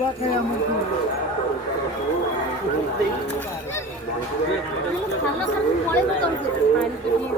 buat kayak mungkin kalau kan mulai betul gitu kan ini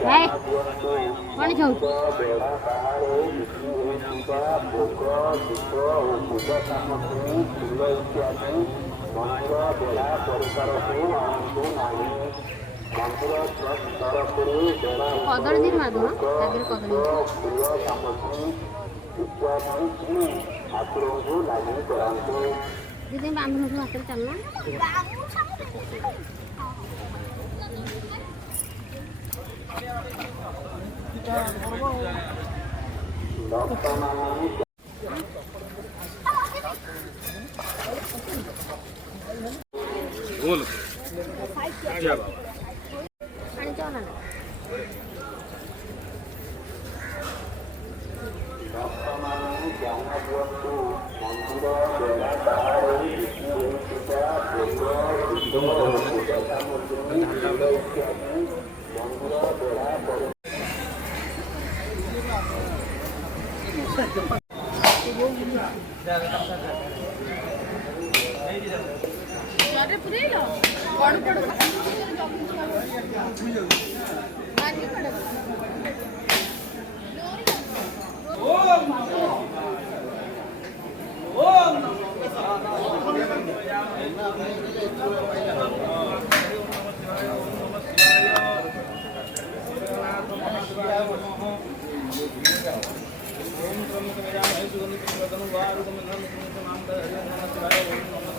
Hei, mana jauh? କଦଳୀ ଦିନ ମାଦୁ ଆଗରେ କଦଳୀ ଦିଦି ବାନ୍ଧୁ ନଥିବ ହାତରେ ଚାଲୁନା बोल क्या ପାଣି ଚାଉ ନା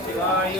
शिवाय